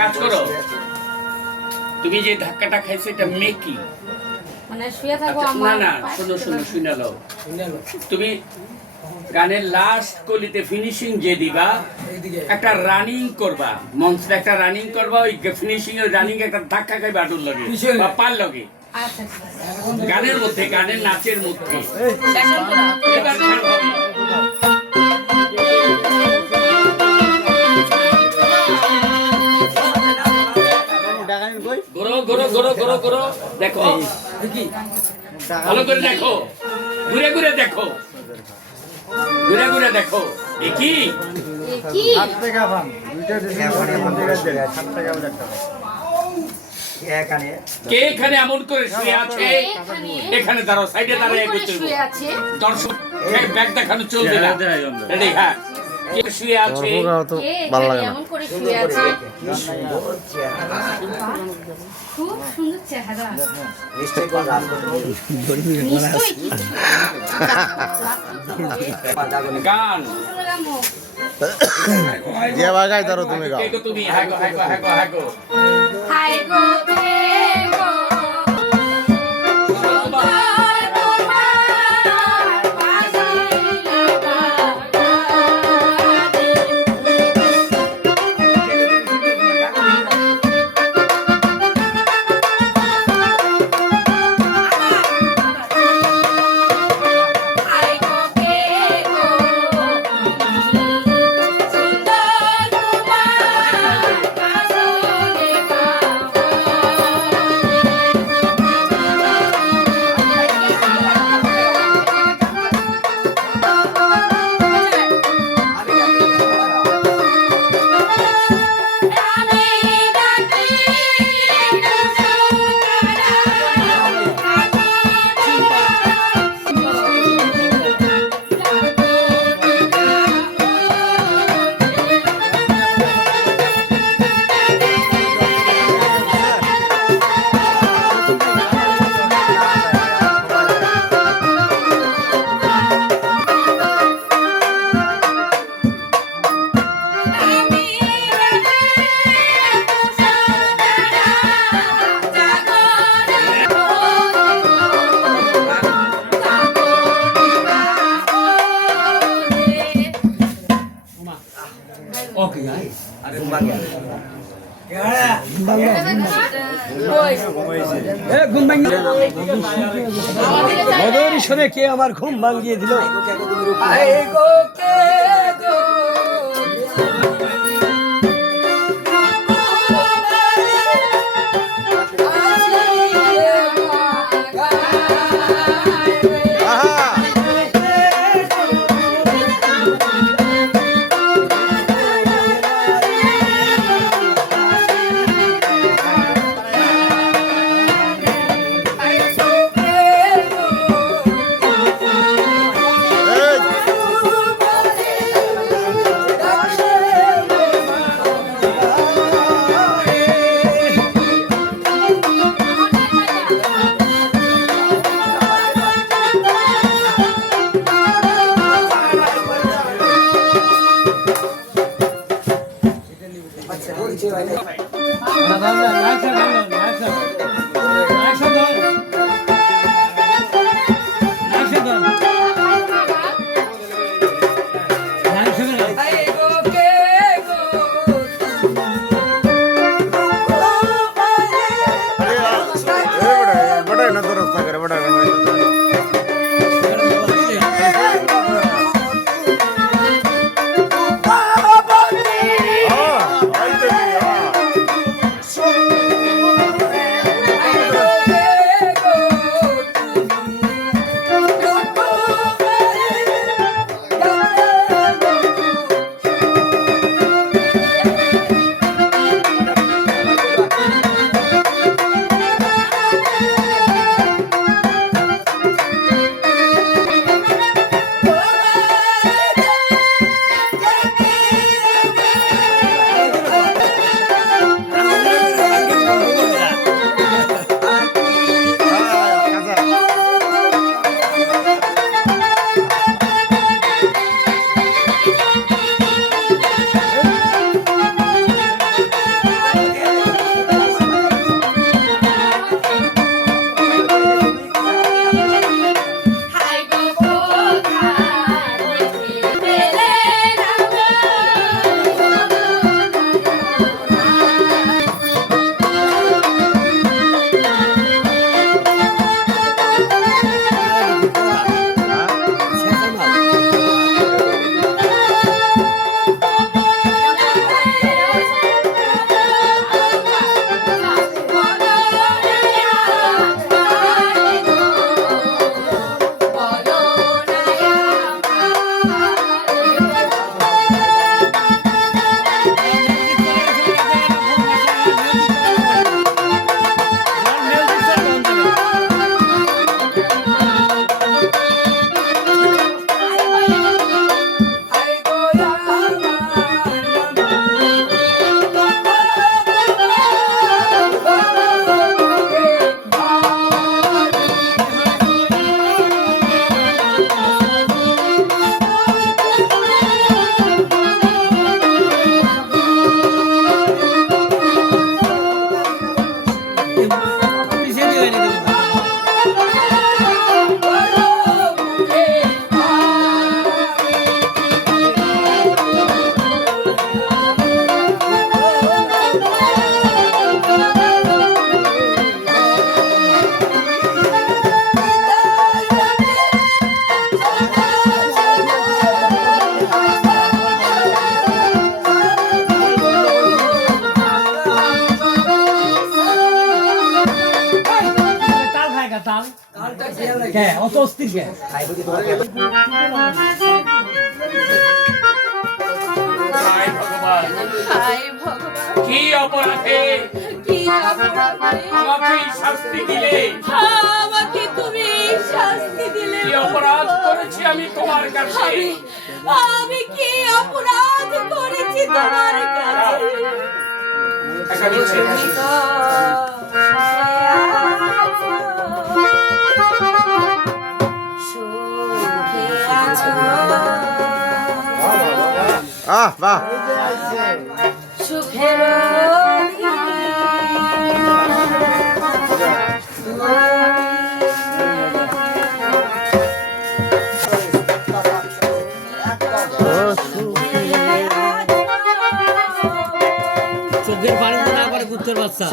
কাজ করো, তুমি যে ধাক্কাটা খাইছো এটা মেকি মানে শুয়ে থাকো না আমার না, শোনো শোনো, শুনে লও। তুমি গানের লাস্ট কলিতে ফিনিশিং যে দিবা, একটা রানিং করবা, মঞ্চে একটা রানিং করবা, ওই ফিনিশিং ওই রানিং একটা ধাক্কা খাইবা আটুর লগে বা পার লগে, আচ্ছা গানের মধ্যে, গানের নাচের মধ্যে। এবার খেয়াল হবে। ঘোরো ঘোরো ঘোরো ঘোরো ঘোরো, দেখো ভালো করে দেখো, ঘুরে ঘুরে দেখো, ঘুরে ঘুরে দেখো। কি কি কে এখানে এমন করে শুয়ে আছে? এখানে দাঁড়াও, সাইডে দাঁড়ায় শুয়ে আছে দর্শক ব্যাগ দেখানো চলবে না। রেডি? হ্যাঁ, কে শুয়ে আছে? এমন করে শুয়ে আছে, খুব সুন্দর চেহারা, গান যে বাগাই ধরো তুমি গাও। তুমি হ্যাঁ গো, হ্যাঁ গো, হ্যাঁ গো, হ্যাঁ গো। হাই গো কে গো শুনে কে আমার ঘুম ভাঙিয়ে দিল। কে অত অস্থির কে হায় ভগবান, হায় ভগবান, কি অপরাধে কি অপরাধে আমাকে এই শাস্তি দিলে? আমাকে তুমি শাস্তি দিলে? কি অপরাধ করেছি আমি তোমার কাছে? আমি কি অপরাধ করেছি তোমার কাছে? একটা মিছে। তুমি তো শুয়ে আছো, সুখে আছো, বাহ সুখের চোখের পানি তো না করে কুত্তর বাচ্চা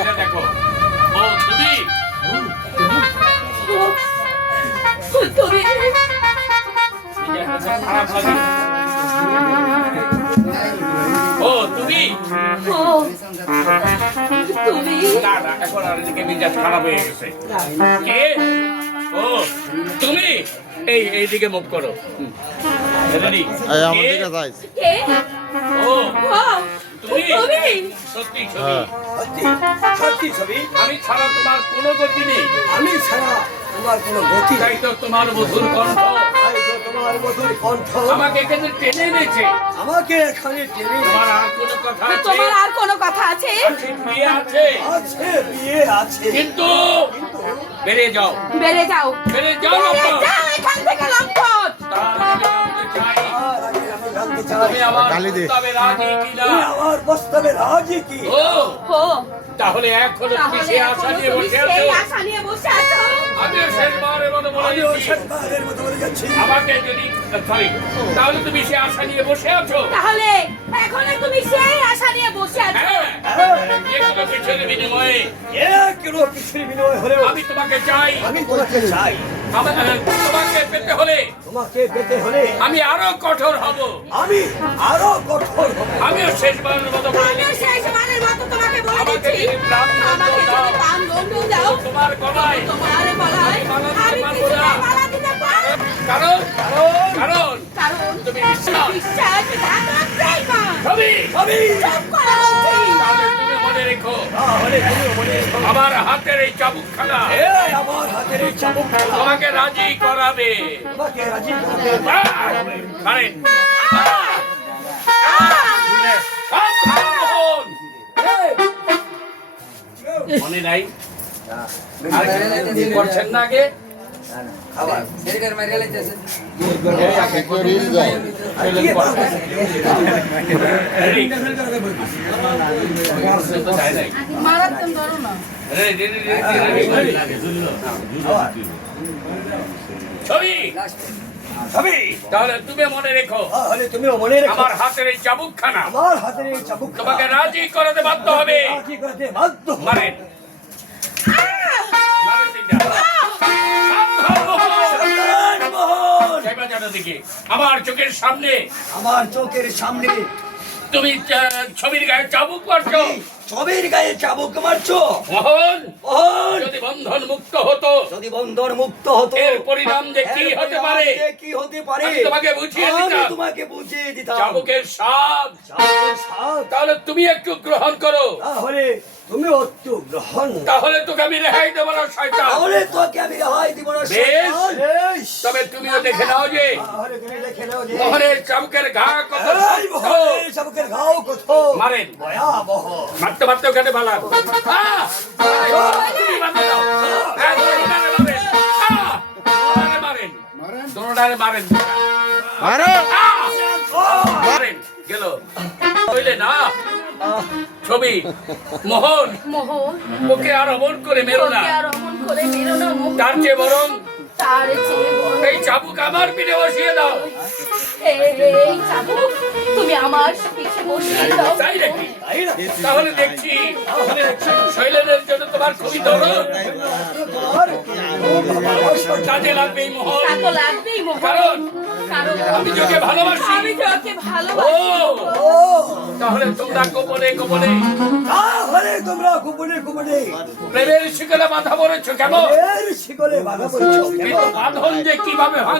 এটা দেখো, ও তুমি তুমি এটা খারাপ লাগে। ও ও তুমি ও তুমি না না এখন আর এদিকে মেজাজ খারাপ হয়ে গেছে কে ও তুমি এইদিকে মুখ করো রেডি এই আমার দিকে যাই কে ও ও তুমি তুমি সত্যি হ্যাঁ। সত্যি ছবি আমি ছাড়া তোমার কোনো গতি নেই আমি ছাড়া তোমার কোনো গতি নাই। তাই তো তোমার মধুর কণ্ঠ তাই তো তোমার মধুর কণ্ঠ আমাকে এখানে টেনে এনেছে আমাকে এখানে টেনে তোমার আর কোনো কথা আছে তোমার আর কোনো কথা আছে আছে, বিয়ে আছে আছে, বিয়ে আছে, কিন্তু বেরিয়ে যাও বেড়ে যাও বেরিয়ে যাও বেড়ে লম্পট। যাও এখান থেকে লম্পট তার আগে জানতে চাই আর আগে আমি জানতে চাই তুমি আমার গালি দে। প্রস্তাবে রাজি কিনা তুমি আমার প্রস্তাবে রাজি কি? ও ও তাহলে এখনো তাহলে পিছিয়ে এখনো আসা নিয়ে তুমি বসে সেই আছো আশা নিয়ে বসে আছো আমিও শেষবারের মতো বলে আমিও দিচ্ছি শেষবারের মতো বলে যাচ্ছি আমাকে যদি সরি তাহলে তুমি সে আশা নিয়ে বসে আছো তাহলে এখনো তুমি সেই আশা নিয়ে বসে আছো হ্যাঁ যে কোনো কিছুর বিনিময়ে কিলো কিছুর বিনিময় হলেও আমি তোমাকে চাই আমি তোমাকে চাই। তোমাকে পেতে হলে তোমাকে পেতে হলে আমি আরো কঠোর হব আমি আরো কঠোর হব। আমিও শেষবারের মতো বলে আমিও দিচ্ছি শেষ মানের মতো তোমাকে বলে আমাকে দিচ্ছি যদি প্রাণ আমাকে দাও, যদি প্রাণ দণ্ড দাও তোমার গলায় তোমার গলায় মালা দিতে আমি পারবো কিছুতে না। মালা দিতে পারবো না। কারণ কারণ কারণ তুমি বিশ্বাস বিশ্বাসঘাতক ছবি আমি চুপ করো বলছি। তাহলে তুমি মনে রেখো তাহলে তুমি মনে রেখো, আমার হাতের এই চাবুকখানা এই আমার হাতের এই চাবুক তোমাকে রাজি করাবে তোমাকে রাজি করতে কারেন মনে নাই করছেন না আগে মারাত্মক ধরো না ছবি ছবি তাহলে তুমি মনে রেখো তাহলে তুমিও মনে রেখো, আমার হাতের এই চাবুকখানা আমার হাতের এই চাবুক তোমাকে রাজি করাতে বাধ্য হবে রাজি করতে বাধ্য হবে। মারেন মারেন তিনটা। সাবধান মোহন। সাবধান মোহন, যাইবা জানো দিকে আমার চোখের সামনে আমার চোখের সামনে তুমি ছবির গায়ে চাবুক মারছো ছবির গায়ে চাবুক মারছো। মোহন মোহন, যদি বন্ধন মুক্ত হতো যদি বন্ধন মুক্ত হতো এর পরিণাম যে কি এর হতে পারে পরিণাম যে কি হতে পারে আমি তোমাকে বুঝিয়ে আমি দিতাম। তোমাকে বুঝিয়ে দিতাম। চাবুকের স্বাদ চাবুকের স্বাদ, তাহলে তুমি একটু গ্রহণ করো তাহলে তুমি একটু গ্রহণ, তাহলে তোকে আমি রেহাই দেবো না শয়তান তাহলে তোকে আমি রেহাই দিব না বেশ। শয়তান। বেশ। তবে তুমিও দেখে নাও যে তাহলে তুমি দেখে নাও যে মোহনের চাবুকের ঘা কত এই শক্ত। মোহনের চাবুকের ঘাও কত মারেন ভয়াবহ। মারতে মারতে ওখানে পালান তুমি বাঁধে দাও দোনোটারে মারেন দোনোটারে মারেন দোনোটারে মারেন আরে মারেন গেল হইলে না ছবি মোহন মোহন ওকে আর অমন করে মেরো না ওকে আর অমন করে মেরো না মোহন। তার চেয়ে বরং তার চেয়ে বড় এই চাবুক আমার পিঠে বসিয়ে দাও এই চাবুক তুমি আমার পিছে বসিয়ে দাও তাই নাকি তাই না? তাহলে দেখছি শৈলেনের জন্য তোমার খুবই দরদ তোমার কাজে লাগবে এই মোহন তা তো লাগবেই মোহন কারণ কারণ আমি যাকে ভালোবাসি আমি যাকে ও ভালোবাসি ও, তাহলে তোমরা গোপনে গোপনে তাহলে তোমরা গোপনে গোপনে প্রেমের শিকলে বাধা পড়েছো কেন এর শিকলে বাধা পড়েছো কেন? কিন্তু বাঁধন যে কিভাবে